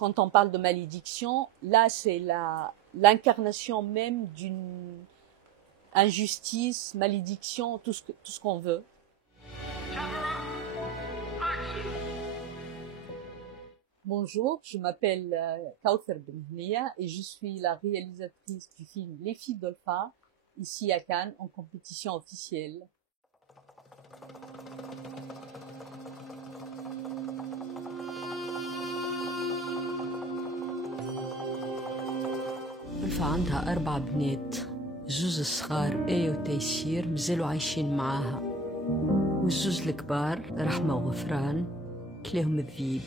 Quand on parle de malédiction, là, c'est l'incarnation même d'une injustice, malédiction, tout ce qu'on veut. Bonjour, je m'appelle Kawthar Benhnia et je suis la réalisatrice du film Les filles d'Olfa, ici à Cannes, en compétition officielle. ألفا عندها 4 بنات، الزوز الصغار آية وتيسير مازالوا عايشين معاها، والزوز الكبار رحمة وغفران كلاهم الذيب.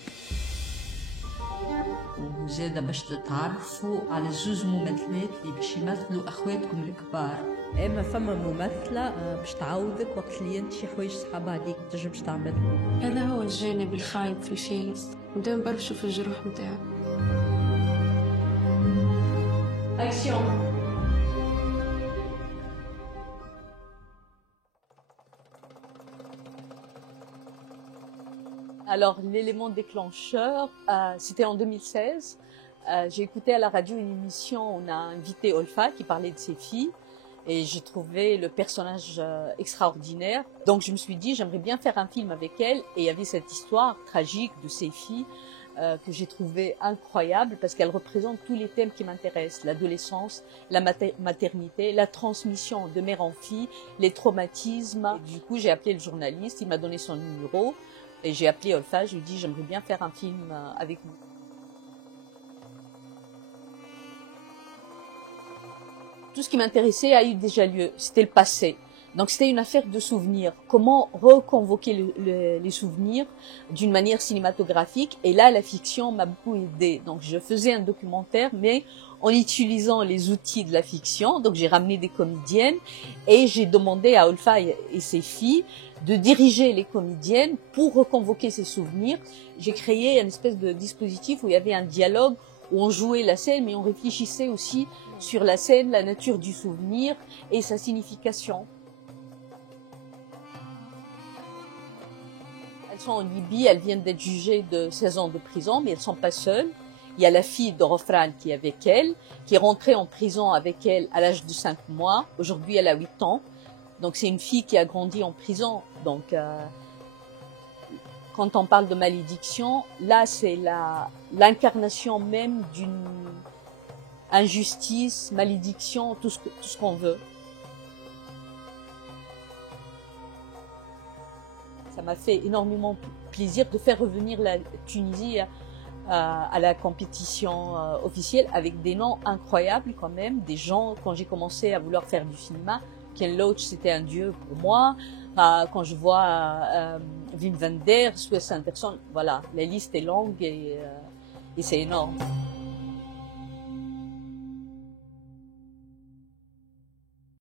وزادة باش تتعرفوا على الزوز ممثلات اللي باش يمثلوا أخواتكم الكبار. اما فما ممثله باش تعوضك وقت اللي انت شي حوايج صحاب عليك ما تنجمش تعملهم. هذا هو الجانب الخايب في الفيلم، ودائما برشوا في الجروح نتاعو. Action. Alors, l'élément déclencheur, c'était en 2016. J'ai écouté à la radio une émission, on a invité Olfa qui parlait de ses filles et j'ai trouvé le personnage extraordinaire. Donc je me suis dit, j'aimerais bien faire un film avec elle, et il y avait cette histoire tragique de ses filles que j'ai trouvé incroyable parce qu'elle représente tous les thèmes qui m'intéressent: l'adolescence, la maternité, la transmission de mère en fille, les traumatismes. Et du coup, j'ai appelé le journaliste, il m'a donné son numéro et j'ai appelé Olfa, je lui ai dit j'aimerais bien faire un film avec vous. Tout ce qui m'intéressait a eu déjà lieu, c'était le passé. Donc c'était une affaire de souvenirs. Comment reconvoquer les souvenirs d'une manière cinématographique. Et là, la fiction m'a beaucoup aidée. Donc je faisais un documentaire, mais en utilisant les outils de la fiction. Donc j'ai ramené des comédiennes et j'ai demandé à Olfa et ses filles de diriger les comédiennes pour reconvoquer ces souvenirs. J'ai créé une espèce de dispositif où il y avait un dialogue, où on jouait la scène, mais on réfléchissait aussi sur la scène, la nature du souvenir et sa signification. Elles sont en Libye, elles viennent d'être jugées de 16 ans de prison, mais elles ne sont pas seules. Il y a la fille de Rofran qui est avec elle, qui est rentrée en prison avec elle à l'âge de 5 mois. Aujourd'hui, elle a 8 ans. Donc c'est une fille qui a grandi en prison. Donc quand on parle de malédiction, là c'est l'incarnation même d'une injustice, malédiction, tout ce qu'on veut. Ça m'a fait énormément plaisir de faire revenir la Tunisie à la compétition officielle avec des noms incroyables quand même, des gens. Quand j'ai commencé à vouloir faire du cinéma, Ken Loach c'était un dieu pour moi. Quand je vois Wim Wenders, Wes Anderson, voilà, la liste est longue et c'est énorme.